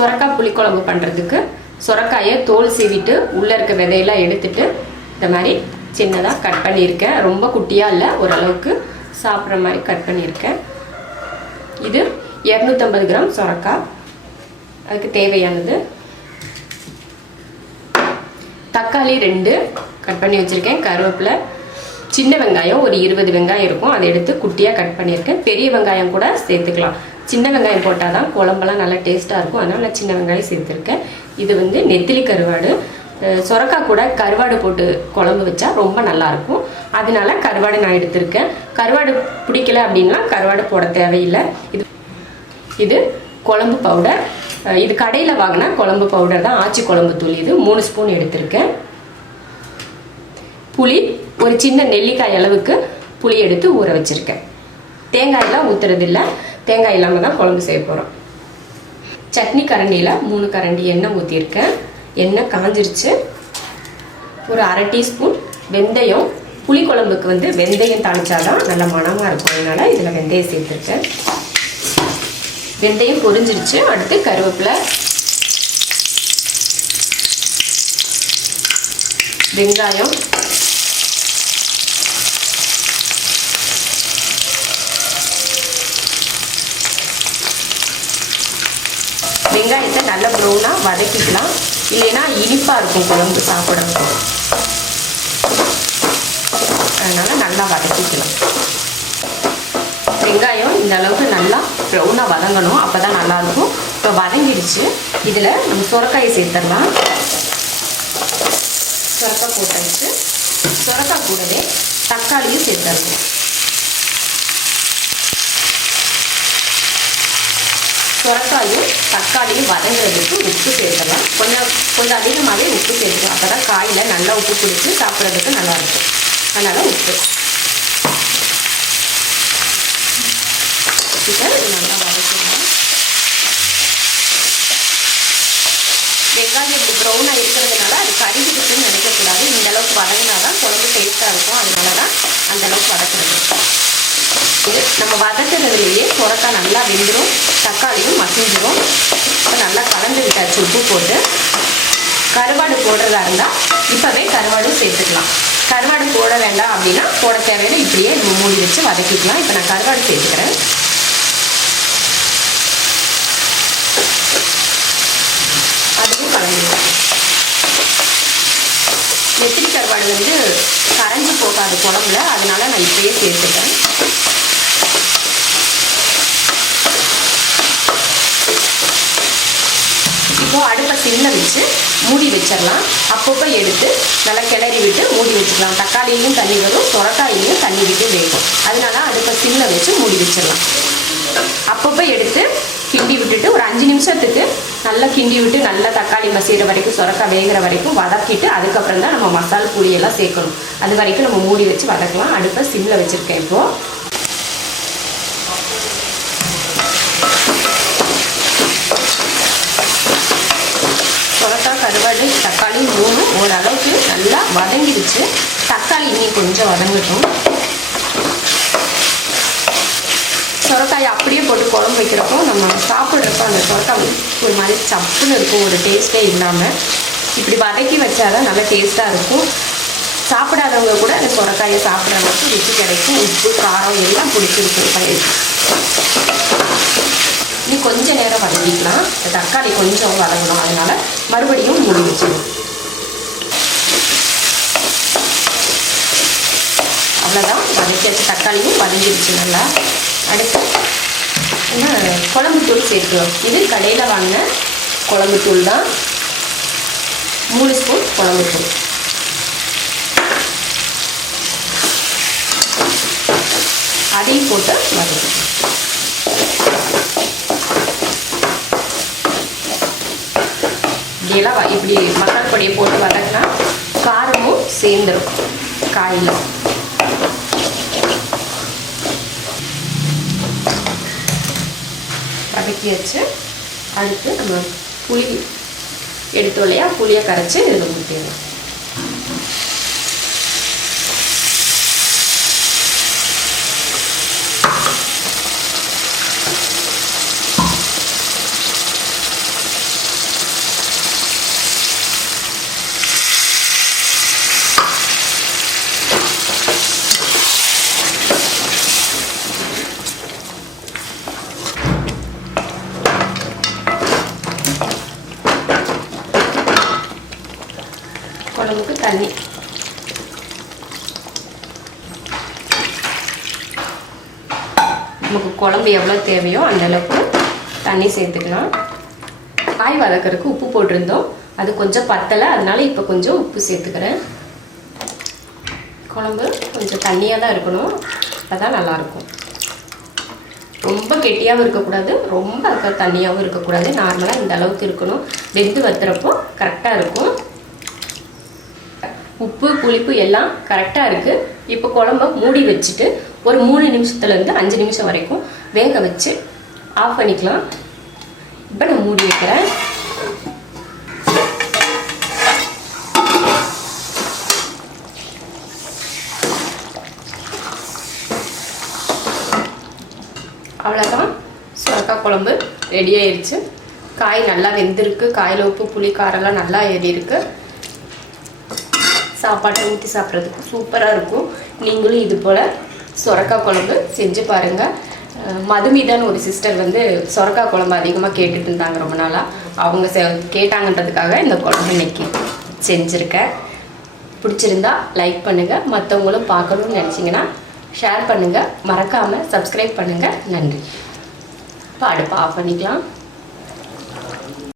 சொரக்காய் புளிக்குழம்பு பண்ணுறதுக்கு சொரக்காயை தோல் சீவிட்டு உள்ளே இருக்க விதையெல்லாம் எடுத்துட்டு இந்த மாதிரி சின்னதாக கட் பண்ணியிருக்கேன். ரொம்ப குட்டியாக இல்லை, ஓரளவுக்கு சாப்பிட்ற மாதிரி கட் பண்ணியிருக்கேன். இது 250 கிராம் சொரக்காய். அதுக்கு தேவையானது தக்காளி 2 கட் பண்ணி வச்சுருக்கேன். கருவேப்பிலை, சின்ன வெங்காயம் ஒரு 20 வெங்காயம் இருக்கும், அதை எடுத்து குட்டியாக கட் பண்ணியிருக்கேன். பெரிய வெங்காயம் கூட சேர்த்துக்கலாம். சின்ன வெங்காயம் போட்டால் தான் குழம்பெல்லாம் நல்லா டேஸ்ட்டாக இருக்கும், அதனால் நான் சின்ன வெங்காயம் சேர்த்துருக்கேன். இது வந்து நெத்திலி கருவாடு. சொரக்காய் கூட கருவாடு போட்டு குழம்பு வச்சா ரொம்ப நல்லாயிருக்கும், அதனால கருவாடு நான் எடுத்திருக்கேன். கருவாடு பிடிக்கல அப்படின்னா கருவாடு போட தேவையில்லை. இது குழம்பு பவுடர். இது கடையில் வாங்கினா குழம்பு பவுடர் தான், ஆச்சி குழம்பு தூள். இது 3 ஸ்பூன் எடுத்திருக்கேன். புளி ஒரு சின்ன நெல்லிக்காய் அளவுக்கு புளி எடுத்து ஊற வச்சுருக்கேன். தேங்காயெல்லாம் ஊற்றுறதில்லை, தேங்காய் இல்லாமல் தான் குழம்பு செய்ய போகிறோம். சட்னி கரண்டியில் 3 கரண்டி எண்ணெய் ஊற்றிருக்கேன். எண்ணெய் காஞ்சிருச்சு. ஒரு 1/2 டீஸ்பூன் வெந்தயம். புளி குழம்புக்கு வந்து வெந்தயம் தாளிச்சாதான் நல்ல மணமாக இருக்கும், அதனால் இதில் வெந்தயம் சேர்த்துருக்கேன். வெந்தயம் பொரிஞ்சிருச்சு. அடுத்து கருவேப்பிலை, வெங்காயம், வெங்காயத்தை நல்ல ப்ரௌனாக வதக்கிக்கலாம், இல்லைன்னா இனிப்பாக இருக்கும் குழம்பு சாப்பிடணும், அதனால் நல்லா வதக்கிக்கலாம். வெங்காயம் இந்த அளவுக்கு நல்லா ப்ரௌனாக வதங்கணும், அப்போ தான் நல்லாயிருக்கும். இப்போ வதங்கிடுச்சு. இதில் நம்ம சொரக்காயை சேர்த்துடலாம். சொரக்காய் போட்டாச்சு. சொரக்காய் கூடவே தக்காளியும் சேர்த்துடணும். சொரக்காயும் தக்காளியும் வதங்குறதுக்கு உப்பு சேர்த்துக்கலாம். கொஞ்சம் அதிகமாகவே உப்பு சேர்த்துக்கலாம், அப்போ தான் காயில் நல்லா உப்பு பிடிச்சி சாப்பிட்றதுக்கு நல்லாயிருக்கும். அதனால் உப்பு நல்லா வதக்கலாம். வெங்காயம் இப்படி ப்ரௌனாக இருக்கிறதுனால அது கருகிடுச்சுன்னு நினைக்கக்கூடாது. இந்த அளவுக்கு வதங்கினா தான் குழம்பு டேஸ்ட்டாக இருக்கும், அதனால தான் அந்தளவுக்கு வதக்குறது. இது நம்ம வதக்குறதுலேயே சொரக்காய் நல்லா வெந்துடும், தக்காளியும் மசிஞ்சிடும். இப்போ நல்லா கலந்து விட்டாச்சு உப்பு போட்டு. கருவாடு போடுறதா இருந்தால் இப்போவே கருவாடும் சேர்த்துக்கலாம். கருவாடு போட வேண்டாம் அப்படின்னா போட தேவையில்லை, இப்படியே நம்ம மூடி வச்சு வதக்கிக்கலாம். இப்போ நான் கருவாடு சேர்த்துக்கிறேன். அதுவும் கலந்துக்கலாம். நெத்திலி கருவாடு வந்து கரைஞ்சி போகாது குழம்புல, அதனால நான் இப்படியே சேர்த்துட்டேன். இப்போ அடுப்பை சிம்மில் வச்சு மூடி வச்சிடலாம். அப்பப்போ எடுத்து நல்லா கிளறி விட்டு மூடி வச்சுக்கலாம். தக்காளியிலையும் தண்ணி வரும், சொரக்காயிலையும் தண்ணி விட்டு வேகும், அதனால அடுப்பை சிம்மில் வச்சு மூடி வச்சிடலாம். அப்பப்போ எடுத்து கிண்டி விட்டுட்டு ஒரு 5 நிமிஷத்துக்கு நல்லா கிண்டி விட்டு நல்லா தக்காளி மசிகிற வரைக்கும், சொரக்காய் வேகிற வரைக்கும் வதக்கிட்டு அதுக்கப்புறம் தான் நம்ம மசால் பொடியெல்லாம் சேர்க்கணும். அது வரைக்கும் நம்ம மூடி வச்சு வதக்கலாம். அடுப்பை சிம்மில் வச்சுருக்கேன். இப்போது சொரக்காய், கருவாடு, தக்காளி 3 ஓரளவுக்கு நல்லா வதங்கிடுச்சு. தக்காளி இன்னும் கொஞ்சம் வதங்கட்டும். சொரக்காயை அப்படியே போட்டு குழம்பு வைக்கிறப்போ நம்ம சாப்பிட்றப்போ அந்த சொரக்காய் ஒரு மாதிரி சப்புன்னு இருக்கும், ஒரு டேஸ்ட்டே இல்லாமல். இப்படி வதக்கி வச்சாதான் நல்லா டேஸ்ட்டாக இருக்கும். சாப்பிடாதவங்க கூட அந்த சொரக்காயை சாப்பிட்ற அளவுக்கு ருசி கிடைக்கும். உப்பு காரம் எல்லாம் பிடிச்சிருக்கும். இன்னும் கொஞ்சம் நேரம் வதக்கிக்கலாம். தக்காளி கொஞ்சம் வதங்கணும், அதனால மறுபடியும் மூடி வச்சிடும். அவ்வளோதான், வதக்கியாச்சு. தக்காளியும் வதங்கிடுச்சு நல்லா. அடுத்து குழம்பு தூள் சேர்த்துவோம். இது கடையில் வாங்கின குழம்பு தூள் தான், 3 ஸ்பூன் குழம்பு தூள். அதையும் போட்டு வதக்கணும். இப்படியெல்லாம் இப்படி மசால் பொடியை போட்டு வதக்கினா காரமும் சேர்ந்துடும் காயில். வதக்கியாச்சு. அடுத்து நம்ம புளி எடுத்தோம் இல்லையா, புளியை கரைச்சி இதில் ஊற்றிடலாம். குழம்புக்கு தண்ணி நமக்கு குழம்பு எவ்வளோ தேவையோ அந்த அளவுக்கு தண்ணி சேர்த்துக்கலாம். காய் வதக்கிறதுக்கு உப்பு போட்டிருந்தோம், அது கொஞ்சம் பத்தலை, அதனால இப்போ கொஞ்சம் உப்பு சேர்த்துக்கிறேன். குழம்பு கொஞ்சம் தண்ணியாக தான் இருக்கணும், அப்பதான் நல்லாயிருக்கும். ரொம்ப கெட்டியாகவும் இருக்கக்கூடாது, ரொம்ப தண்ணியாகவும் இருக்கக்கூடாது, நார்மலாக இந்த அளவுக்கு இருக்கணும். வெந்து வத்துறப்போ கரெக்டாக இருக்கும். உப்பு புளிப்பு எல்லாம் கரெக்டாக இருக்குது. இப்போ குழம்ப மூடி வச்சுட்டு ஒரு 3 நிமிஷத்துலேருந்து 5 நிமிஷம் வரைக்கும் வேக வச்சு ஆஃப் பண்ணிக்கலாம். இப்போ நான் மூடி வைக்கிறேன். அவ்வளோதான், சுரக்காய் குழம்பு ரெடி ஆயிடுச்சு. காய் நல்லா வெந்திருக்கு, காயில் உப்பு புளி காரெல்லாம் நல்லா ஏறி இருக்கு. சாப்பாட்டை ஊற்றி சாப்பிட்றதுக்கு சூப்பராக இருக்கும். நீங்களும் இது போல் சுரக்காய் குழம்பு செஞ்சு பாருங்கள். மதுமிதான்னு ஒரு சிஸ்டர் வந்து சுரக்காய் குழம்பு அதிகமாக கேட்டுட்டு இருந்தாங்க ரொம்ப நாளாக. அவங்க கேட்டாங்கன்றதுக்காக இந்த குழம்பு இன்னைக்கு செஞ்சுருக்கேன். பிடிச்சிருந்தா லைக் பண்ணுங்கள், மற்றவங்களும் பார்க்கணுன்னு நினச்சிங்கன்னா ஷேர் பண்ணுங்கள், மறக்காமல் சப்ஸ்கிரைப் பண்ணுங்கள். நன்றி. இப்போ அடுப்பை ஆஃப் பண்ணிக்கலாம்.